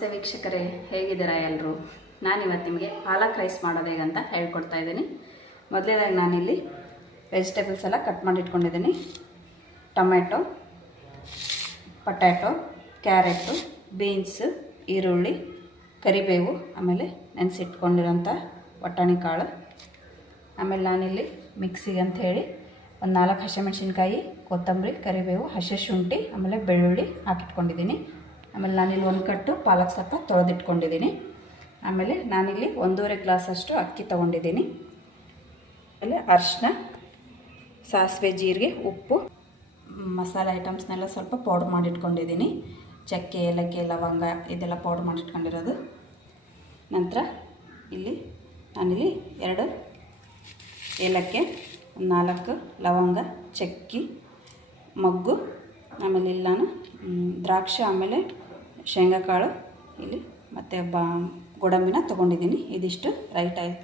ನಮಸ್ತೆ ವೀಕ್ಷಕರೇ, ಹೇಗಿದ್ದೀರಾ ಎಲ್ಲರೂ ನಾನಿವತ್ತು ನಿಮಗೆ ಪಾಲಕ್ ರೈಸ್ ಮಾಡೋದು ಹೇಗಂತ ಹೇಳ್ಕೊಡ್ತಾ ಇದ್ದೀನಿ. ಮೊದಲನೇದಾಗಿ ನಾನಿಲ್ಲಿ ವೆಜಿಟೇಬಲ್ಸ್ ಎಲ್ಲ ಕಟ್ ಮಾಡಿ ಇಟ್ಕೊಂಡಿದ್ದೀನಿ ಟೊಮೆಟೊ ಪೊಟ್ಯಾಟೊ, ಕ್ಯಾರೆಟು, ಬೀನ್ಸ್, ಈರುಳ್ಳಿ, ಕರಿಬೇವು, ಆಮೇಲೆ ನೆನೆಸಿಟ್ಕೊಂಡಿರೋಂಥ ಬಟಾಣಿ ಕಾಳು ಆಮೇಲೆ ನಾನಿಲ್ಲಿ ಮಿಕ್ಸಿಗೆ ಅಂತ ಹೇಳಿ ಒಂದು ನಾಲ್ಕು ಹಸಿಮೆಣ್ಸಿನ್ಕಾಯಿ, ಕೊತ್ತಂಬರಿ, ಕರಿಬೇವು ಹಸಿ ಶುಂಠಿ ಆಮೇಲೆ ಬೆಳ್ಳುಳ್ಳಿ ಹಾಕಿಟ್ಕೊಂಡಿದ್ದೀನಿ. ಆಮೇಲೆ ನಾನಿಲ್ಲಿ ಒಂದು ಕಟ್ಟು ಪಾಲಕ್ ಸೊಪ್ಪ ತೊಳೆದಿಟ್ಕೊಂಡಿದ್ದೀನಿ. ಆಮೇಲೆ ನಾನಿಲ್ಲಿ ಒಂದೂವರೆ ಗ್ಲಾಸಷ್ಟು ಅಕ್ಕಿ ತೊಗೊಂಡಿದ್ದೀನಿ. ಆಮೇಲೆ ಅರಿಶಿನ ಸಾಸಿವೆ, ಜೀರಿಗೆ, ಉಪ್ಪು, ಮಸಾಲೆ ಐಟಮ್ಸ್ನೆಲ್ಲ ಸ್ವಲ್ಪ ಪೌಡ್ರ್ ಮಾಡಿಟ್ಕೊಂಡಿದ್ದೀನಿ. ಚಕ್ಕೆ, ಏಲಕ್ಕಿ, ಲವಂಗ ಇದೆಲ್ಲ ಪೌಡ್ರ್ ಮಾಡಿಟ್ಕೊಂಡಿರೋದು. ನಂತರ ಇಲ್ಲಿ ನಾನಿಲ್ಲಿ ಎರಡು ಏಲಕ್ಕಿ ನಾಲ್ಕು ಲವಂಗ, ಚಕ್ಕಿ, ಮೊಗ್ಗು ಆಮೇಲೆ ಇಲ್ಲಿ ನಾನು ದ್ರಾಕ್ಷಿ ಆಮೇಲೆ ಶೇಂಗಾಕಾಳು ಇಲ್ಲಿ ಮತ್ತು ಬಾ, ಗೋಡಂಬಿನ ತೊಗೊಂಡಿದ್ದೀನಿ. ಇದಿಷ್ಟು ರೈಟ್ ಆಯ್,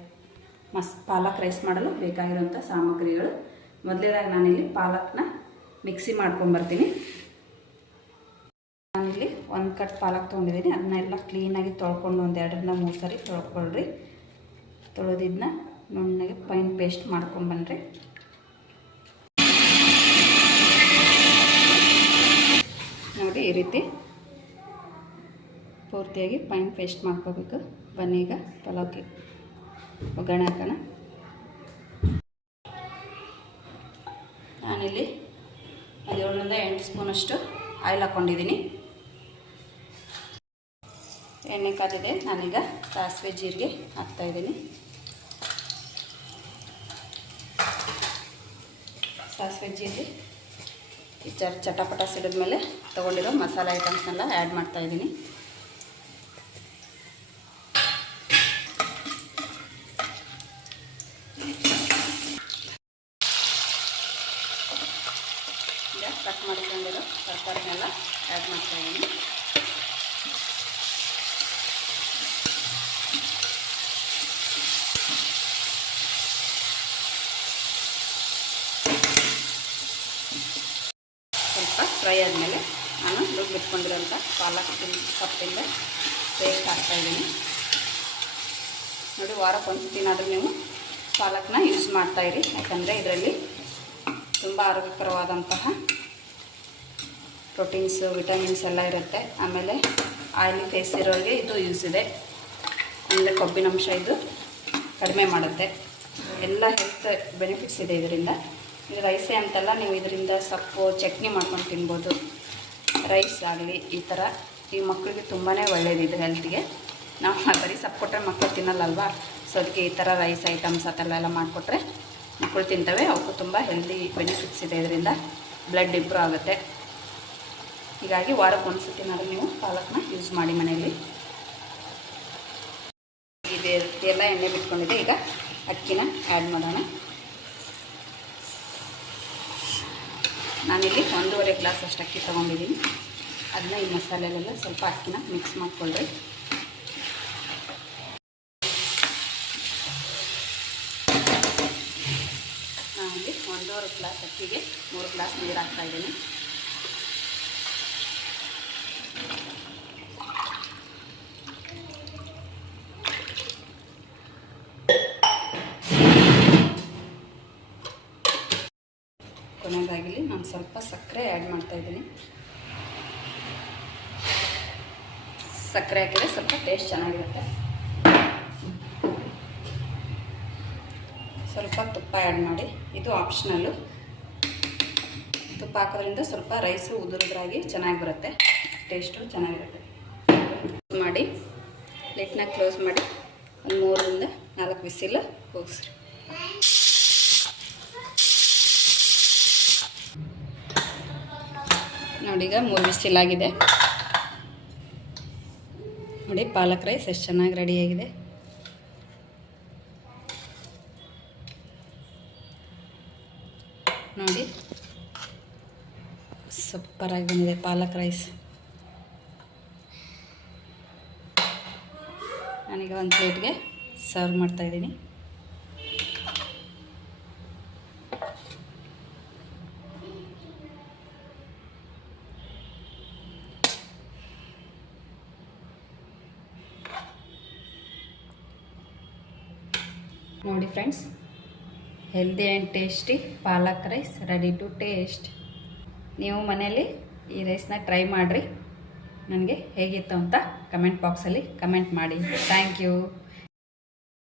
ಮಸ್, ಪಾಲಕ್ ರೈಸ್ ಮಾಡಲು ಬೇಕಾಗಿರುವಂಥ ಸಾಮಗ್ರಿಗಳು. ಮೊದಲೇದಾಗಿ ನಾನಿಲ್ಲಿ ಪಾಲಕ್ನ ಮಿಕ್ಸಿ ಮಾಡ್ಕೊಂಬರ್ತೀನಿ. ನಾನಿಲ್ಲಿ ಒಂದು ಕಟ್ ಪಾಲಕ್ ತೊಗೊಂಡಿದ್ದೀನಿ. ಅದನ್ನೆಲ್ಲ ಕ್ಲೀನಾಗಿ ತೊಳ್ಕೊಂಡು ಒಂದು ಎರಡರಿಂದ ಮೂರು ಸರಿ ತೊಳ್ಕೊಳ್ರಿ. ತೊಳೆದಿದ್ದನ್ನ ನುಣ್ಣಗೆ ಪೈನ್ ಪೇಸ್ಟ್ ಮಾಡ್ಕೊಂಬನ್ರಿ ನೋಡಿ ಈ ರೀತಿ ಪೂರ್ತಿಯಾಗಿ ಪೈನ್ ಪೇಸ್ಟ್ ಮಾಡ್ಕೋಬೇಕು. ಬನ್ನಿ ಈಗ ಪಲಾವ್ಗೆ ಒಗ್ಗರಣೆ ಹಾಕೋಣ. ನಾನಿಲ್ಲಿ ಒಂದು ಏಳರಿಂದ ಎಂಟು ಸ್ಪೂನಷ್ಟು ಆಯಿಲ್ ಹಾಕ್ಕೊಂಡಿದ್ದೀನಿ. ಎಣ್ಣೆ ಕಾದಿದೆ. ನಾನೀಗ ಸಾಸಿವೆ ಜೀರಿಗೆ ಹಾಕ್ತಾಯಿದ್ದೀನಿ ಸಾಸಿವೆ ಜೀರಿಗೆ ಚರ್ ಚಟಪಟ ಸಿಡಿದ್ಮೇಲೆ ತೊಗೊಂಡಿರೋ ಮಸಾಲೆ ಐಟಮ್ಸ್ನೆಲ್ಲ ಆ್ಯಡ್ ಮಾಡ್ತಾಯಿದ್ದೀನಿ ಕಟ್ ಮಾಡ್ಕೊಂಡಿರೋ ತರಕಾರಿನೆಲ್ಲ ಆ್ಯಡ್ ಮಾಡ್ತಾಯಿದ್ದೀನಿ ಸ್ವಲ್ಪ ಫ್ರೈ ಆದಮೇಲೆ ನಾನು ರುಬ್ಬಿಟ್ಕೊಂಡಿರೋಂಥ ಪಾಲಕ್ ಸೊಪ್ಪಿಂದ ಪೇಸ್ಟ್ ಹಾಕ್ತಾಯಿದ್ದೀನಿ ನೋಡಿ ವಾರಕ್ಕೆ ಒಂದು ಸತಿನಾದರೂ ನೀವು ಪಾಲಕ್ನ ಯೂಸ್ ಮಾಡ್ತಾಯಿರಿ ಯಾಕಂದರೆ ಇದರಲ್ಲಿ ತುಂಬ ಆರೋಗ್ಯಕರವಾದಂತಹ ಪ್ರೋಟೀನ್ಸು ವಿಟಮಿನ್ಸ್ ಎಲ್ಲ ಇರುತ್ತೆ. ಆಮೇಲೆ ಆಯಿಲಿ ಫೇಸ್ ಇರೋರಿಗೆ ಇದು ಯೂಸ್ ಇದೆ. ಆಮೇಲೆ ಕೊಬ್ಬಿನಂಶ ಇದು ಕಡಿಮೆ ಮಾಡುತ್ತೆ. ಎಲ್ಲ ಹೆಲ್ತ್ ಬೆನಿಫಿಟ್ಸ್ ಇದೆ ಇದರಿಂದ. ಇದು ರೈಸೇ ಅಂತಲ್ಲ, ನೀವು ಇದರಿಂದ ಸೊಪ್ಪು, ಚಟ್ನಿ ಮಾಡ್ಕೊಂಡು ತಿನ್ಬೋದು. ರೈಸ್ ಆಗಲಿ, ಈ ಥರ. ಈ ಮಕ್ಕಳಿಗೆ ತುಂಬಾ ಒಳ್ಳೆಯದು ಇದು ಹೆಲ್ತ್ಗೆ ನಾವು ಬರೀ ಸೊಪ್ಪು ಕೊಟ್ಟರೆ ಮಕ್ಕಳು ತಿನ್ನಲ್ಲಲ್ವಾ? ಸೊ ಅದಕ್ಕೆ ಈ ಥರ ರೈಸ್ ಐಟಮ್ಸ್ ಆ ಥರ ಎಲ್ಲ ಮಾಡಿಕೊಟ್ರೆ ಮಕ್ಕಳು ತಿಂತವೆ. ಅವಕ್ಕೂ ತುಂಬ ಹೆಲ್ದಿ ಬೆನಿಫಿಟ್ಸ್ ಇದೆ ಇದರಿಂದ. ಬ್ಲಡ್ ಇಂಪ್ರೂವ್ ಆಗುತ್ತೆ. ಹೀಗಾಗಿ ವಾರಕ್ಕೆ ಒಂದು ಸತಿನಾದ್ರೂ ನೀವು ಪಾಲಕ್ನ ಯೂಸ್ ಮಾಡಿ ಮನೆಯಲ್ಲಿ. ಇದೆ, ಎಲ್ಲ ಎಣ್ಣೆ ಬಿಟ್ಕೊಂಡಿದೆ ಈಗ ಅಕ್ಕಿನ ಆ್ಯಡ್ ಮಾಡೋಣ. ನಾನಿಲ್ಲಿ ಒಂದೂವರೆ ಗ್ಲಾಸ್ ಅಷ್ಟು ಅಕ್ಕಿ ತೊಗೊಂಡಿದ್ದೀನಿ. ಅದನ್ನ ಈ ಮಸಾಲೆಲೆಲ್ಲ ಸ್ವಲ್ಪ ಅಕ್ಕಿನ ಮಿಕ್ಸ್ ಮಾಡಿಕೊಳ್ಳ್ರಿ ನಾನಿಲ್ಲಿ ಒಂದೂವರೆ ಗ್ಲಾಸ್ ಅಕ್ಕಿಗೆ ಮೂರು ಗ್ಲಾಸ್ ನೀರು ಹಾಕ್ತಾಯಿದ್ದೀನಿ ಕೊನೆಯದಾಗಿಲಿ ನಾನು ಸ್ವಲ್ಪ ಸಕ್ಕರೆ ಆ್ಯಡ್ ಮಾಡ್ತಾಯಿದ್ದೀನಿ ಸಕ್ಕರೆ ಹಾಕಿದ್ರೆ ಸ್ವಲ್ಪ ಟೇಸ್ಟ್ ಚೆನ್ನಾಗಿರುತ್ತೆ. ಸ್ವಲ್ಪ ತುಪ್ಪ ಆ್ಯಡ್ ಮಾಡಿ. ಇದು ಆಪ್ಷನಲ್ಲು ತುಪ್ಪ ಹಾಕೋದ್ರಿಂದ ಸ್ವಲ್ಪ ರೈಸು ಉದುರಿದ್ರಾಗಿ ಚೆನ್ನಾಗಿ ಬರುತ್ತೆ. ಟೇಸ್ಟು ಚೆನ್ನಾಗಿರುತ್ತೆ. ಮಾಡಿ. ಲಿಟ್ನ ಕ್ಲೋಸ್ ಮಾಡಿ. ಒಂದು ಮೂರರಿಂದ ನಾಲ್ಕು ಬಿಸಿಲು ಕೂಗಿಸ್ರಿ. ನೋಡಿ ಈಗ ಮೂರು ಬಿಸಿಲಾಗಿದೆ ನೋಡಿ, ಪಾಲಕ್ ರೈಸ್ ಎಷ್ಟು ಚೆನ್ನಾಗಿ ರೆಡಿಯಾಗಿದೆ ನೋಡಿ ಸೂಪರಾಗಿ ಬಂದಿದೆ ಪಾಲಕ್ ರೈಸ್. ನಾನೀಗ ಒಂದು ಪ್ಲೇಟ್ಗೆ ಸರ್ವ್ ಮಾಡ್ತಾಯಿದ್ದೀನಿ ನೋಡಿ friends. Healthy and tasty palak rice ready to taste ನೀವು ಮನೆಯಲ್ಲಿ ಈ ರೈಸ್ನ ಟ್ರೈ ಮಾಡಿರಿ. ನನಗೆ ಹೇಗಿತ್ತು ಅಂತ ಕಮೆಂಟ್ ಬಾಕ್ಸಲ್ಲಿ ಕಮೆಂಟ್ ಮಾಡಿ. Thank you